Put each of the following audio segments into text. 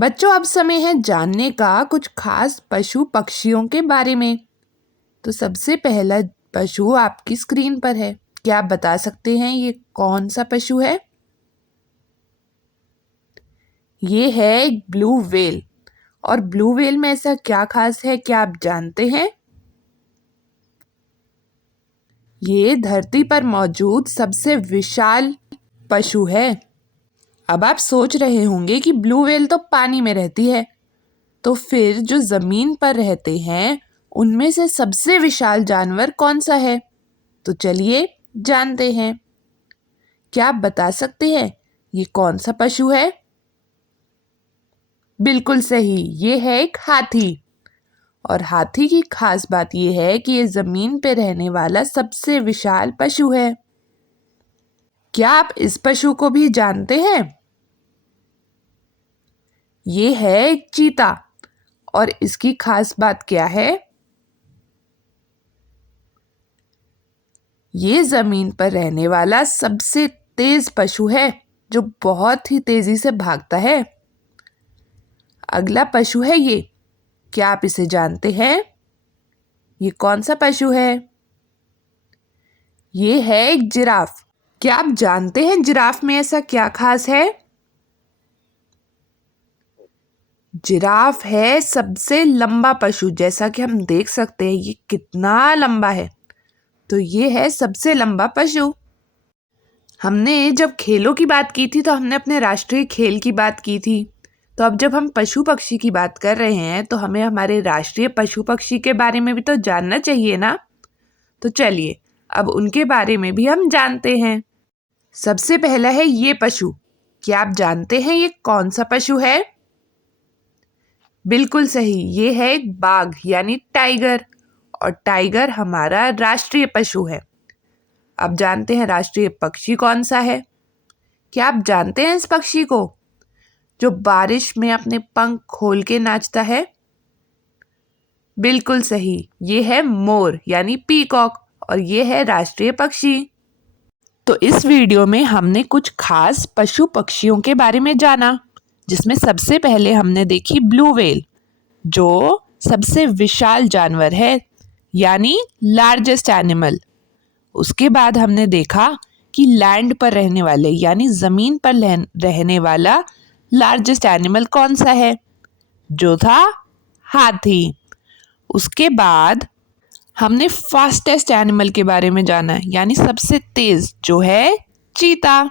बच्चों, अब समय है जानने का कुछ खास पशु पक्षियों के बारे में। तो सबसे पहला पशु आपकी स्क्रीन पर है। क्या आप बता सकते हैं ये कौन सा पशु है? ये है एक ब्लू व्हेल। और ब्लू व्हेल में ऐसा क्या खास है, क्या आप जानते हैं? ये धरती पर मौजूद सबसे विशाल पशु है। अब आप सोच रहे होंगे कि ब्लू व्हेल तो पानी में रहती है, तो फिर जो जमीन पर रहते हैं उनमें से सबसे विशाल जानवर कौन सा है? तो चलिए जानते हैं। क्या आप बता सकते हैं ये कौन सा पशु है? बिल्कुल सही, ये है एक हाथी। और हाथी की खास बात यह है कि ये जमीन पर रहने वाला सबसे विशाल पशु है। क्या आप इस पशु को भी जानते हैं? ये है एक चीता। और इसकी खास बात क्या है? ये जमीन पर रहने वाला सबसे तेज पशु है, जो बहुत ही तेजी से भागता है। अगला पशु है ये। क्या आप इसे जानते हैं? ये कौन सा पशु है? ये है एक जिराफ। क्या आप जानते हैं जिराफ में ऐसा क्या खास है? जिराफ है सबसे लंबा पशु। जैसा कि हम देख सकते हैं ये कितना लंबा है। तो ये है सबसे लंबा पशु। हमने जब खेलों की बात की थी तो हमने अपने राष्ट्रीय खेल की बात की थी। तो अब जब हम पशु पक्षी की बात कर रहे हैं तो हमें हमारे राष्ट्रीय पशु पक्षी के बारे में भी तो जानना चाहिए ना। तो चलिए अब उनके बारे में भी हम जानते हैं। सबसे पहला है ये पशु। क्या आप जानते हैं ये कौन सा पशु है? बिल्कुल सही, ये है एक बाघ यानी टाइगर। और टाइगर हमारा राष्ट्रीय पशु है। अब जानते हैं राष्ट्रीय पक्षी कौन सा है? क्या आप जानते हैं इस पक्षी को, जो बारिश में अपने पंख खोल के नाचता है? बिल्कुल सही, ये है मोर यानी पीकॉक। और ये है राष्ट्रीय पक्षी। तो इस वीडियो में हमने कुछ खास पशु पक्षियों के बारे में जाना, जिसमें सबसे पहले हमने देखी ब्लू व्हेल, जो सबसे विशाल जानवर है यानी लार्जेस्ट एनिमल। उसके बाद हमने देखा कि लैंड पर रहने वाले यानी जमीन पर रहने वाला लार्जेस्ट एनिमल कौन सा है, जो था हाथी। उसके बाद हमने फास्टेस्ट एनिमल के बारे में जाना यानी सबसे तेज, जो है चीता।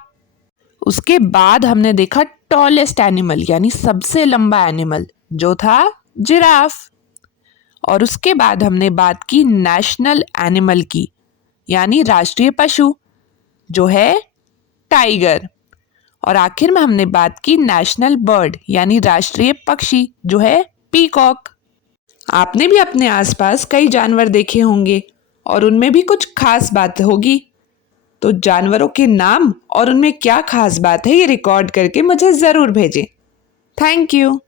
उसके बाद हमने देखा टॉलेस्ट एनिमल यानी सबसे लंबा एनिमल, जो था जिराफ। और उसके बाद हमने बात की नेशनल एनिमल की यानी राष्ट्रीय पशु, जो है टाइगर। और आखिर में हमने बात की नेशनल बर्ड यानी राष्ट्रीय पक्षी, जो है पीकॉक। आपने भी अपने आसपास कई जानवर देखे होंगे और उनमें भी कुछ खास बात होगी। तो जानवरों के नाम और उनमें क्या खास बात है ये रिकॉर्ड करके मुझे ज़रूर भेजें। Thank you.